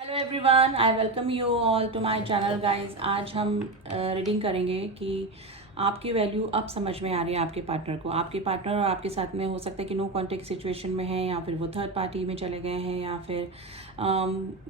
Hello everyone, I welcome you all to my channel guys. आज हम reading करेंगे कि आपकी वैल्यू अब समझ में आ रही है आपके पार्टनर को। आपके पार्टनर और आपके साथ में हो सकता है कि नो कॉन्टेक्ट सिचुएशन में है, या फिर वो थर्ड पार्टी में चले गए हैं, या फिर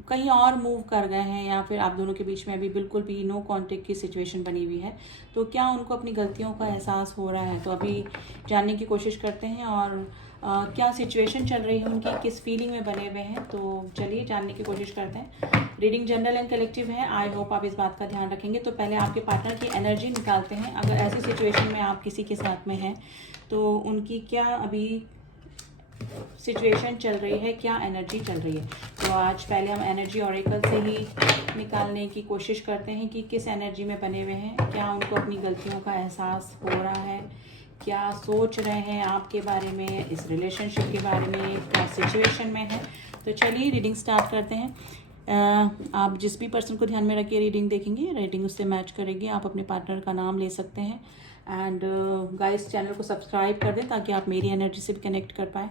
कहीं और मूव कर गए हैं, या फिर आप दोनों के बीच में अभी बिल्कुल भी नो कॉन्टेक्ट की सिचुएशन बनी हुई है। तो क्या उनको अपनी गलतियों का एहसास हो रहा है? तो अभी जानने की कोशिश करते हैं। और क्या सिचुएशन चल रही है उनकी, किस फीलिंग में बने हुए हैं, तो चलिए जानने की कोशिश करते हैं। रीडिंग जनरल एंड कलेक्टिव है। आई होप आप इस बात का ध्यान रखेंगे। तो पहले आपके पार्टनर की एनर्जी निकालते हैं। अगर ऐसी सिचुएशन में आप किसी के साथ में हैं तो उनकी क्या अभी सिचुएशन चल रही है, क्या एनर्जी चल रही है। तो आज पहले हम एनर्जी ऑरेकल से ही निकालने की कोशिश करते हैं कि किस एनर्जी में बने हुए हैं, क्या उनको अपनी गलतियों का एहसास हो रहा है, क्या सोच रहे हैं आपके बारे में, इस रिलेशनशिप के बारे में, क्या सिचुएशन में है। तो चलिए रीडिंग स्टार्ट करते हैं। आप जिस भी पर्सन को ध्यान में रखिए रीडिंग देखेंगे, रीडिंग उससे मैच करेगी। आप अपने पार्टनर का नाम ले सकते हैं। एंड गाइस, चैनल को सब्सक्राइब कर दें ताकि आप मेरी एनर्जी से भी कनेक्ट कर पाएँ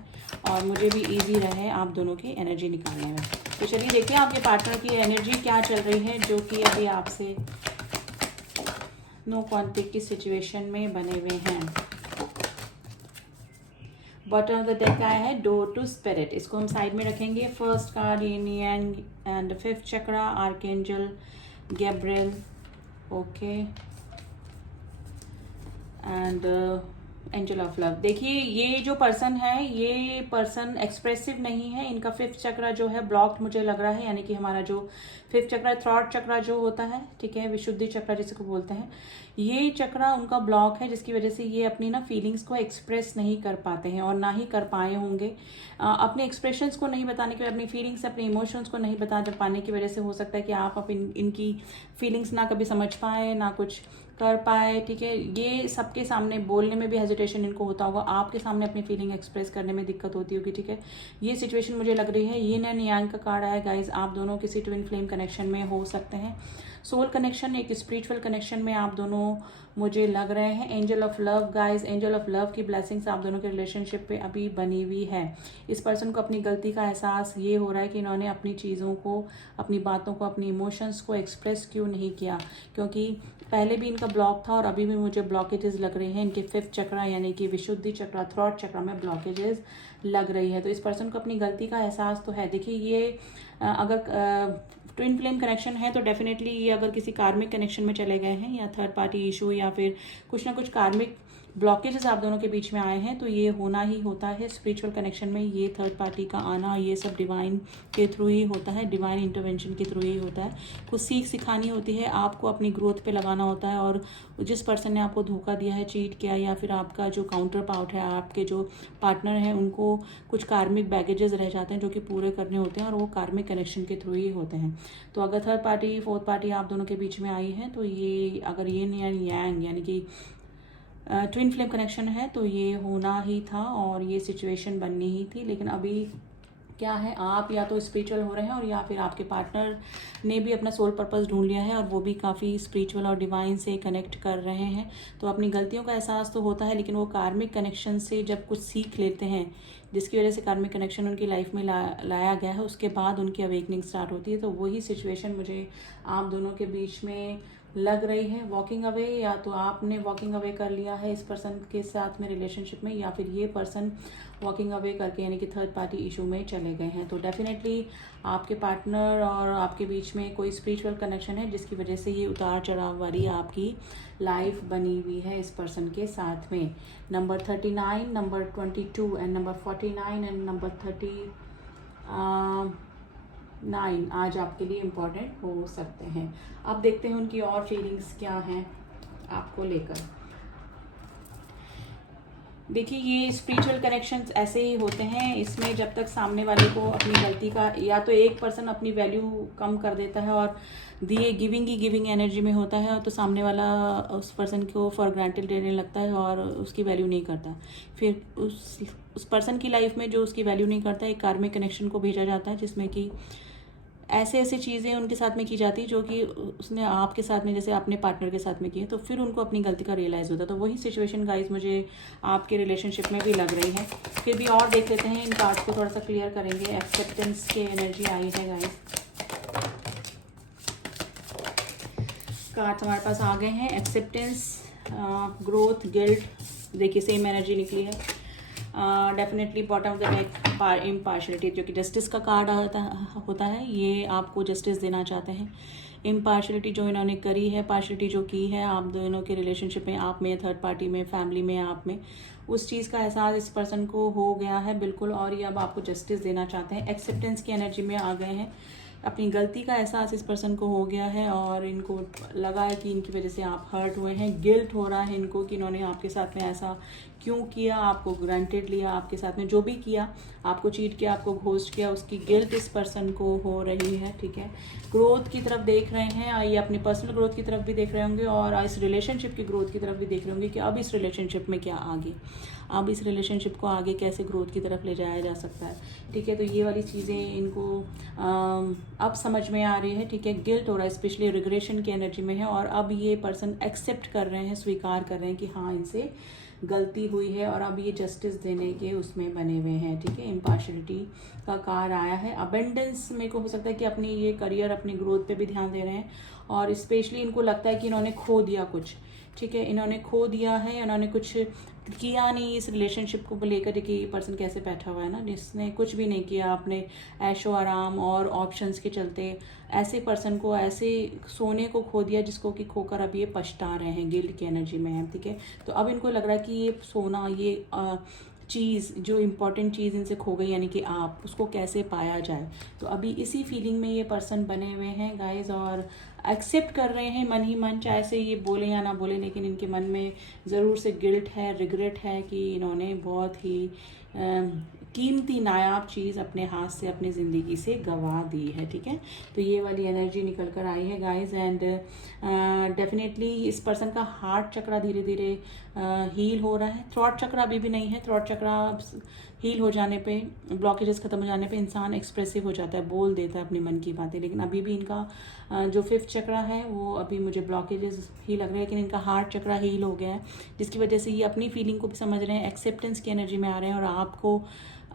और मुझे भी ईजी रहे आप दोनों की एनर्जी निकालने में। तो चलिए देखते हैं आपके पार्टनर की एनर्जी क्या चल रही है, जो कि अभी आपसे नो कॉन्टेक्ट की सिचुएशन में बने हुए हैं। बॉटम ऑफ द डेक आया है डोर टू स्पिरिट। इसको हम साइड में रखेंगे। First card yin Yang and fifth chakra archangel Gabriel. Okay, and angel of love. देखिए, ये जो पर्सन है, ये पर्सन एक्सप्रेसिव नहीं है। इनका फिफ्थ चक्रा जो है ब्लॉक्ड मुझे लग रहा है, यानी कि हमारा जो फिफ्थ चक्रा थ्रॉट चक्रा जो होता है, ठीक है, विशुद्धि चक्रा जिसको बोलते हैं, ये चक्रा उनका ब्लॉक है, जिसकी वजह से ये अपनी ना फीलिंग्स को एक्सप्रेस नहीं कर पाते हैं और ना ही कर पाए होंगे। अपने एक्सप्रेशंस को नहीं बताने की, अपनी फीलिंग्स, अपने इमोशंस को नहीं बता पाने की वजह से हो सकता है कि आप इनकी फीलिंग्स ना कभी समझ पाए, ना कुछ कर पाए, ठीक है। ये सबके सामने बोलने में भी हेजिटेशन इनको होता होगा, आपके सामने अपनी फीलिंग एक्सप्रेस करने में दिक्कत होती होगी, ठीक है। ये सिचुएशन मुझे लग रही है। यिन एंड यांग का कार्ड आया गाइज। आप दोनों किसी ट्विन फ्लेम कनेक्शन में हो सकते हैं। सोल कनेक्शन, एक स्पिरिचुअल कनेक्शन में आप दोनों मुझे लग रहे हैं। Angel of love guys, angel of love की ब्लेसिंग्स आप दोनों के रिलेशनशिप पे अभी बनी हुई है। इस पर्सन को अपनी गलती का एहसास ये हो रहा है कि इन्होंने अपनी चीज़ों को, अपनी बातों को, अपनी इमोशंस को एक्सप्रेस क्यों नहीं किया, क्योंकि पहले भी इनका ब्लॉक था और अभी भी मुझे ब्लॉकेजेस लग रहे हैं। इनके फिफ्थ चक्रा यानी कि विशुद्धि चक्रा थ्रॉट चक्रा में ब्लॉकेजेस लग रही है। तो इस पर्सन को अपनी गलती का एहसास तो है। देखिए, ये अगर ट्विन फ्लेम कनेक्शन है तो डेफिनेटली ये अगर किसी कार्मिक कनेक्शन में चले गए हैं, या थर्ड पार्टी इशू, या फिर कुछ ना कुछ कार्मिक ब्लॉकेजेस आप दोनों के बीच में आए हैं, तो ये होना ही होता है। स्पिरिचुअल कनेक्शन में ये थर्ड पार्टी का आना, ये सब डिवाइन के थ्रू ही होता है, डिवाइन इंटरवेंशन के थ्रू ही होता है। कुछ सीख सिखानी होती है, आपको अपनी ग्रोथ पे लगाना होता है। और जिस पर्सन ने आपको धोखा दिया है, चीट किया, या फिर आपका जो काउंटर पार्ट है, आपके जो पार्टनर हैं, उनको कुछ कार्मिक बैगेजेस रह जाते हैं जो कि पूरे करने होते हैं, और वो कार्मिक कनेक्शन के थ्रू ही होते हैं। तो अगर थर्ड पार्टी फोर्थ पार्टी आप दोनों के बीच में आई है, तो ये अगर यिन एंड यांग यानी कि ट्विन फ्लेम कनेक्शन है, तो ये होना ही था और ये सिचुएशन बननी ही थी। लेकिन अभी क्या है, आप या तो स्पिरिचुअल हो रहे हैं, और या फिर आपके पार्टनर ने भी अपना सोल पर्पस ढूंढ लिया है और वो भी काफ़ी स्पिरिचुअल और डिवाइन से कनेक्ट कर रहे हैं। तो अपनी गलतियों का एहसास तो होता है, लेकिन वो कार्मिक कनेक्शन से जब कुछ सीख लेते हैं, जिसकी वजह से कार्मिक कनेक्शन उनकी लाइफ में लाया गया है, उसके बाद उनकी अवेकनिंग स्टार्ट होती है। तो वही सिचुएशन मुझे आप दोनों के बीच में लग रही है। वॉकिंग अवे, या तो आपने वॉकिंग अवे कर लिया है इस पर्सन के साथ में रिलेशनशिप में, या फिर ये पर्सन वॉकिंग अवे करके यानी कि थर्ड पार्टी इशू में चले गए हैं। तो डेफिनेटली आपके पार्टनर और आपके बीच में कोई स्पिरिचुअल कनेक्शन है, जिसकी वजह से ये उतार चढ़ाव वाली आपकी लाइफ बनी हुई है इस पर्सन के साथ में। Number 39, number 22 and number 49 and number 39 आज आपके लिए इम्पॉर्टेंट हो सकते हैं। अब देखते हैं उनकी और फीलिंग्स क्या हैं आपको लेकर। देखिए, ये स्पिरिचुअल कनेक्शंस ऐसे ही होते हैं। इसमें जब तक सामने वाले को अपनी गलती का, या तो एक पर्सन अपनी वैल्यू कम कर देता है और दिए गिविंग एनर्जी में होता है, तो सामने वाला उस पर्सन को फॉर ग्रांटेड लेने लगता है और उसकी वैल्यू नहीं करता। फिर उस पर्सन की लाइफ में जो उसकी वैल्यू नहीं करता, एक कार्मिक कनेक्शन को भेजा जाता है, जिसमें कि ऐसे ऐसे चीज़ें उनके साथ में की जाती जो कि उसने आपके साथ में, जैसे अपने पार्टनर के साथ में की है, तो फिर उनको अपनी गलती का रियलाइज़ होता है। तो वही सिचुएशन गाइज मुझे आपके रिलेशनशिप में भी लग रही है। फिर भी और देख लेते हैं, इन कार्ड्स को थोड़ा सा क्लियर करेंगे। एक्सेप्टेंस के एनर्जी आई है गाइज। कार्ड्स हमारे पास आ गए हैं। एक्सेप्टेंस, ग्रोथ, गिल्ट, देखिए सेम एनर्जी निकली है। Definitely bottom of the deck impartiality, जो कि जस्टिस का कार्ड होता है, ये आपको जस्टिस देना चाहते हैं। इम्पार्शलिटी जो इन्होंने करी है, पार्शलिटी जो की है आप दोनों के रिलेशनशिप में, आप में, थर्ड पार्टी में, फैमिली में, आप में, उस चीज़ का एहसास इस पर्सन को हो गया है बिल्कुल, और ये अब आपको जस्टिस देना चाहते हैं। एक्सेप्टेंस की एनर्जी में आ गए हैं। अपनी गलती का एहसास इस पर्सन को हो गया है और इनको लगा है कि इनकी वजह से आप हर्ट हुए हैं। गिल्ट हो रहा है इनको कि इन्होंने आपके साथ में ऐसा क्यों किया, आपको ग्रांटेड लिया, आपके साथ में जो भी किया, आपको चीट किया, आपको घोस्ट किया, उसकी गिल्ट इस पर्सन को हो रही है। ठीक है, ग्रोथ की तरफ देख रहे हैं, ये अपनी पर्सनल ग्रोथ की तरफ भी देख रहे होंगे और इस रिलेशनशिप की ग्रोथ की तरफ भी देख रहे होंगे कि अब इस रिलेशनशिप में क्या आगे, अब इस रिलेशनशिप को आगे कैसे ग्रोथ की तरफ ले जाया जा सकता है। ठीक है, तो ये वाली चीज़ें इनको अब समझ में आ रही है। ठीक है, गिल्ट हो रहा है, स्पेशली रिग्रेशन की एनर्जी में है और अब ये पर्सन एक्सेप्ट कर रहे हैं, स्वीकार कर रहे हैं कि हाँ इनसे गलती हुई है और अब ये जस्टिस देने के उसमें बने हुए हैं। ठीक है, इम्पार्शलिटी का कार्ड आया है। अबेंडेंस मेरे को हो सकता है कि अपनी ये करियर, अपनी ग्रोथ पे भी ध्यान दे रहे हैं और स्पेशली इनको लगता है कि इन्होंने खो दिया कुछ। ठीक है, इन्होंने खो दिया है, इन्होंने कुछ किया नहीं इस रिलेशनशिप को लेकर कि ये पर्सन कैसे बैठा हुआ है ना, जिसने कुछ भी नहीं किया, आपने ऐशो आराम और ऑप्शंस के चलते ऐसे पर्सन को, ऐसे सोने को खो दिया जिसको कि खोकर अब ये पछता रहे हैं, गिल्ट की एनर्जी में है। ठीक है, तो अब इनको लग रहा है कि ये सोना, ये चीज़, जो इम्पॉर्टेंट चीज़ इनसे खो गई यानी कि आप, उसको कैसे पाया जाए। तो अभी इसी फीलिंग में ये पर्सन बने हुए हैं गाइज और एक्सेप्ट कर रहे हैं मन ही मन, चाहे से ये बोले या ना बोले, लेकिन इनके मन में ज़रूर से गिल्ट है, रिग्रेट है कि इन्होंने बहुत ही कीमती नायाब चीज़ अपने हाथ से, अपनी ज़िंदगी से गंवा दी है। ठीक है, तो ये वाली एनर्जी निकल कर आई है गाइज एंड डेफिनेटली इस पर्सन का हार्ट चक्रा धीरे धीरे हील हो रहा है। थ्रॉट चक्रा अभी भी नहीं है। थ्रॉट चक्रा हील हो जाने पे, ब्लॉकेजेस खत्म हो जाने पे इंसान एक्सप्रेसिव हो जाता है, बोल देता है अपने मन की बातें, लेकिन अभी भी इनका जो फिफ्थ चक्रा है वो अभी मुझे ब्लॉकेजेस ही लग रहे हैं, लेकिन इनका हार्ट चक्रा हील हो गया है, जिसकी वजह से ये अपनी फीलिंग को भी समझ रहे हैं, एक्सेप्टेंस की एनर्जी में आ रहे हैं और आपको,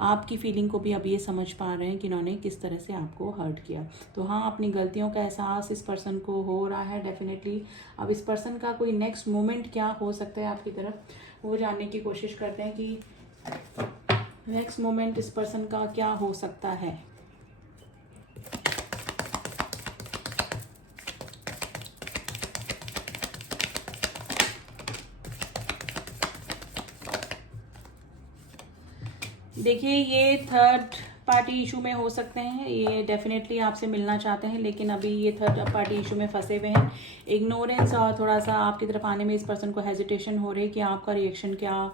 आपकी फीलिंग को भी अब ये समझ पा रहे हैं कि इन्होंने किस तरह से आपको हर्ट किया। तो हाँ, अपनी गलतियों का एहसास इस पर्सन को हो रहा है डेफिनेटली। अब इस पर्सन का कोई नेक्स्ट मोमेंट क्या हो सकता है आपकी तरफ, वो जानने की कोशिश करते हैं कि नेक्स्ट मोमेंट इस पर्सन का क्या हो सकता है। देखिए, ये थर्ड पार्टी इशू में हो सकते हैं, ये डेफिनेटली आपसे मिलना चाहते हैं, लेकिन अभी ये थर्ड पार्टी इशू में फंसे हुए हैं। इग्नोरेंस और थोड़ा सा आपकी तरफ आने में इस पर्सन को हेजिटेशन हो रही है कि आपका रिएक्शन क्या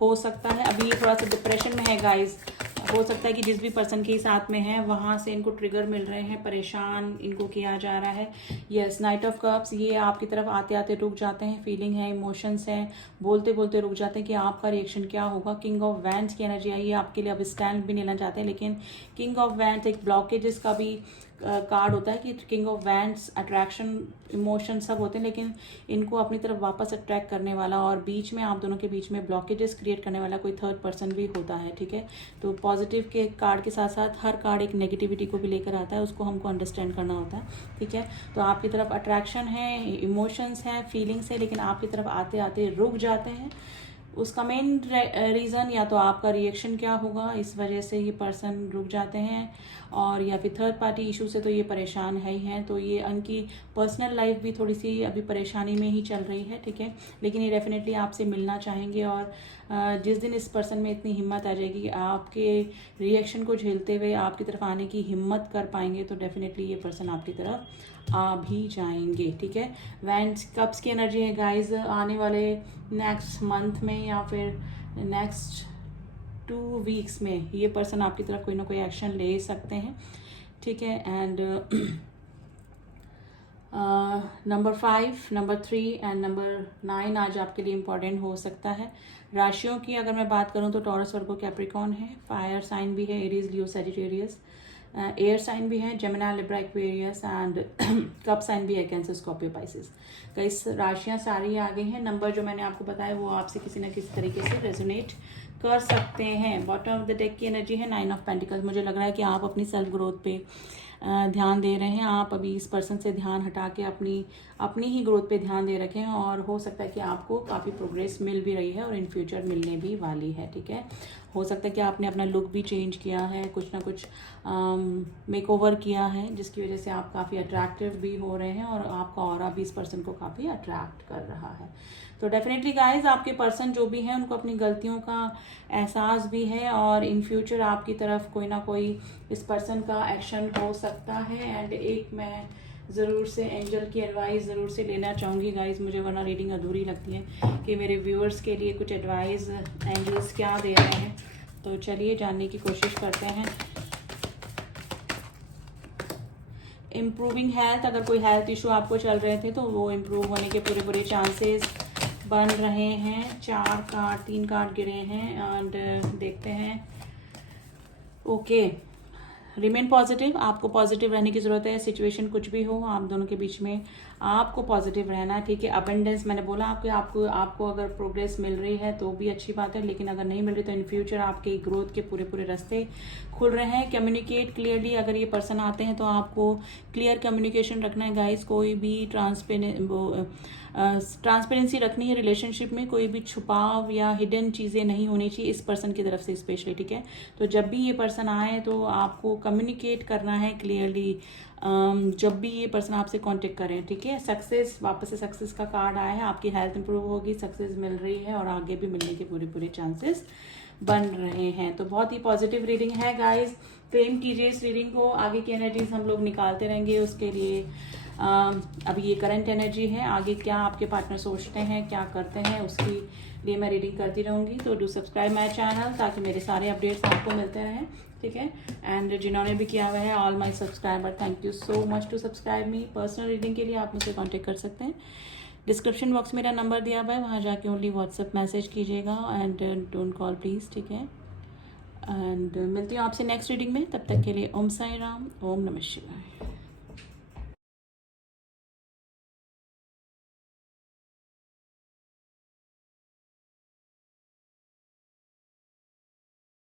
हो सकता है। अभी ये थोड़ा सा डिप्रेशन में है गाइज। हो सकता है कि जिस भी पर्सन के साथ में है वहाँ से इनको ट्रिगर मिल रहे हैं, परेशान इनको किया जा रहा है। यस, नाइट ऑफ कप्स, ये आपकी तरफ आते आते रुक जाते हैं, फीलिंग है, इमोशंस हैं, बोलते बोलते रुक जाते हैं कि आपका रिएक्शन क्या होगा। किंग ऑफ वैंड्स की एनर्जी आई है, आपके लिए अब स्टैंड भी लेना चाहते हैं, लेकिन किंग ऑफ वैंड्स एक ब्लॉकेजेस का भी कार्ड होता है कि king of wands attraction, emotion सब होते हैं, लेकिन इनको अपनी तरफ वापस अट्रैक्ट करने वाला और बीच में, आप दोनों के बीच में ब्लॉकेजेस क्रिएट करने वाला कोई थर्ड पर्सन भी होता है। ठीक है, तो पॉजिटिव के कार्ड के साथ साथ हर कार्ड एक नेगेटिविटी को भी लेकर आता है, उसको हमको अंडरस्टैंड करना होता है। ठीक है, तो आपकी तरफ अट्रैक्शन है, इमोशंस हैं, फीलिंग्स है, लेकिन आपकी तरफ आते आते रुक जाते हैं। उसका मेन रीज़न या तो आपका रिएक्शन क्या होगा, इस वजह से ये पर्सन रुक जाते हैं, और या फिर थर्ड पार्टी इशू से तो ये परेशान है ही हैं, तो ये उनकी पर्सनल लाइफ भी थोड़ी सी अभी परेशानी में ही चल रही है। ठीक है, लेकिन ये डेफिनेटली आपसे मिलना चाहेंगे और जिस दिन इस पर्सन में इतनी हिम्मत आ जाएगी कि आपके रिएक्शन को झेलते हुए आपकी तरफ आने की हिम्मत कर पाएंगे, तो डेफिनेटली ये पर्सन आपकी तरफ आ भी जाएंगे। ठीक है, वैंड्स कप्स की एनर्जी है गाइज, आने वाले नेक्स्ट मंथ में या फिर नेक्स्ट 2 वीक्स में ये पर्सन आपकी तरफ कोई ना कोई एक्शन ले सकते हैं। ठीक है, and number 5, number 3 and number 9 आज आपके लिए इम्पॉर्टेंट हो सकता है। राशियों की अगर मैं बात करूं तो टॉरस, वर्गो, कैप्रिकॉर्न है, फायर साइन भी है, Aries, Leo, Sagittarius, air sign भी है, Gemini, Libra, Aquarius and cup sign भी है, कैंसर, स्कॉर्पियो, पाइसेस। कई राशियां सारी आ गई हैं। नंबर जो मैंने आपको बताया वो आपसे किसी न किसी तरीके से रेजोनेट कर सकते हैं। बॉटम ऑफ द डेक की एनर्जी है 9 ऑफ पेंटिकल्स। मुझे लग रहा है कि आप अपनी सेल्फ ग्रोथ पे ध्यान दे रहे हैं। आप अभी इस पर्सन से ध्यान हटा के अपनी ही ग्रोथ पे ध्यान दे रखे हैं, और हो सकता है कि आपको काफ़ी प्रोग्रेस मिल भी रही है और इन फ्यूचर मिलने भी वाली है। ठीक है, हो सकता है कि आपने अपना लुक भी चेंज किया है, कुछ ना कुछ मेकओवर किया है, जिसकी वजह से आप काफ़ी अट्रैक्टिव भी हो रहे हैं और आपका ऑरा भी इस पर्सन को काफ़ी अट्रैक्ट कर रहा है। तो डेफिनेटली गाइज, आपके पर्सन जो भी हैं उनको अपनी गलतियों का एहसास भी है, और इन फ्यूचर आपकी तरफ कोई ना कोई इस पर्सन का एक्शन हो सकता है। एंड एक मैं ज़रूर से एंजल की एडवाइस ज़रूर से लेना चाहूँगी गाइज, मुझे वरना रीडिंग अधूरी लगती है, कि मेरे व्यूअर्स के लिए कुछ एडवाइस एंजल्स क्या दे रहे हैं। तो चलिए जानने की कोशिश करते हैं। इम्प्रूविंग हेल्थ, अगर कोई हेल्थ इशू आपको चल रहे थे तो वो इम्प्रूव होने के पूरे पूरे चांसेस बन रहे हैं। 3 कार्ड गिरे हैं एंड देखते हैं। ओके, रिमेन पॉजिटिव, आपको पॉजिटिव रहने की ज़रूरत है। सिचुएशन कुछ भी हो, आप दोनों के बीच में आपको पॉजिटिव रहना है। ठीक है, अबेंडेंस मैंने बोला आपको अगर प्रोग्रेस मिल रही है तो भी अच्छी बात है, लेकिन अगर नहीं मिल रही तो इन फ्यूचर आपके ग्रोथ के पूरे पूरे रास्ते खुल रहे हैं। कम्युनिकेट क्लियरली, अगर ये पर्सन आते हैं तो आपको क्लियर कम्युनिकेशन रखना है गाइस। कोई भी ट्रांसपेरेंसी रखनी है रिलेशनशिप में, कोई भी छुपाव या हिडन चीज़ें नहीं होनी चाहिए इस पर्सन की तरफ से स्पेशली। ठीक है, तो जब भी ये पर्सन आए तो आपको कम्युनिकेट करना है क्लियरली, जब भी ये पर्सन आपसे कांटेक्ट करें। ठीक है, सक्सेस, वापस से सक्सेस का कार्ड आया है। आपकी हेल्थ इंप्रूव होगी, सक्सेस मिल रही है और आगे भी मिलने के पूरे पूरे चांसेस बन रहे हैं। तो बहुत ही पॉजिटिव रीडिंग है गाइस, क्लेम कीजिए इस रीडिंग को। आगे की एनर्जीज हम लोग निकालते रहेंगे, उसके लिए अभी ये करंट एनर्जी है। आगे क्या आपके पार्टनर सोचते हैं, क्या करते हैं, उसकी लिए मैं रीडिंग करती रहूँगी। तो डू सब्सक्राइब माई चैनल ताकि मेरे सारे अपडेट्स आपको मिलते रहें। ठीक है, एंड जिन्होंने भी किया हुआ है, all my subscriber, thank you so much to subscribe me. Personal reading के लिए आप मुझसे कॉन्टेक्ट कर सकते हैं। डिस्क्रिप्शन बॉक्स मेरा नंबर दिया हुआ है, वहाँ जाके ओनली व्हाट्सएप मैसेज कीजिएगा एंड डोंट कॉल प्लीज़। ठीक है, एंड मिलती हूँ आपसे नेक्स्ट रीडिंग में। तब तक के लिए ओम साई राम, ओम नमः शिवाय।